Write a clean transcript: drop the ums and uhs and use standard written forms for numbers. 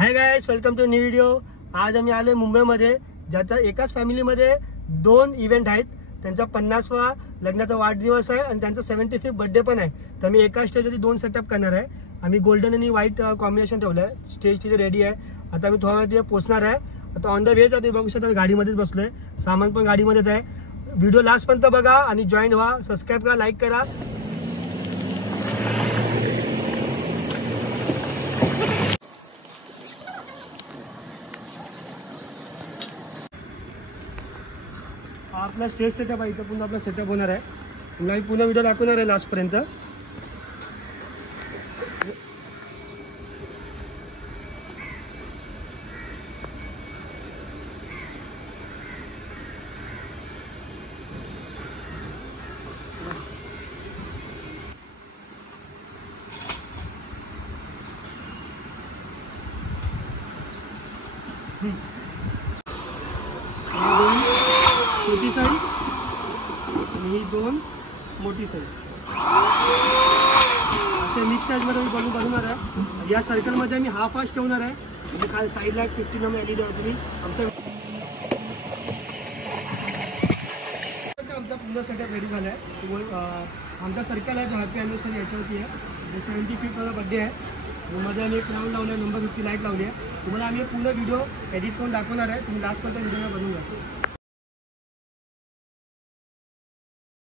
High guys, welcome to new video. आज आम्ही आले मुंबईमध्ये, ज्याचा एकाच फॅमिलीमध्ये 2 इव्हेंट आहेत। त्यांचा 50वा लग्नाचा वाढदिवस आहे आणि त्यांचा 75th बर्थडे पण आहे। तर मी एका स्टेजवरती 2 सेटअप करणार आहे। आम्ही गोल्डन आणि व्हाईट कॉम्बिनेशन ठेवलं आहे। स्टेज तिथे रेडी आहे। आता मी थोड्या वेळात पोहोचणार आहे। आता ऑन द वे जातो, बघू शकता मी गाडीमध्येच बसलोय, सामान पण गाडीमध्येच आहे। व्हिडिओ लास्ट पर्यंत बघा आणि जॉईन व्हा, सबस्क्राइब करा, लाईक करा। आपला स्टेज सेटअप आहे, इथं पुन्हा आपला सेटअप होणार आहे। तुम्हाला मी पुन्हा व्हिडिओ दाखवणार आहे लास्ट पर्यंत। छोटी साईज आणि ही 2 मोठी साईज, असे मिक्स साईजमध्ये मी बनवणार आहे। या सर्कलमध्ये मी हाफ आश ठेवणार आहे आणि खाली साईडला 15 mm LED तुम्ही आमचा पूर्ण सेटअप रेडी झाला आहे। आमचा सर्कल आहे जो हॅपी ॲनिव्हर्सरी याच्यावरती आहे। 75th माझा बड्डे आहे। मध्ये आम्ही एक राऊंड लावला आहे, नंबर 50 लाईट लावली आहे। तुम्हाला आम्ही पूर्ण व्हिडिओ एडिट करून दाखवणार आहे। तुम्ही लास्टपर्यंत व्हिडिओ बनवून घ्या।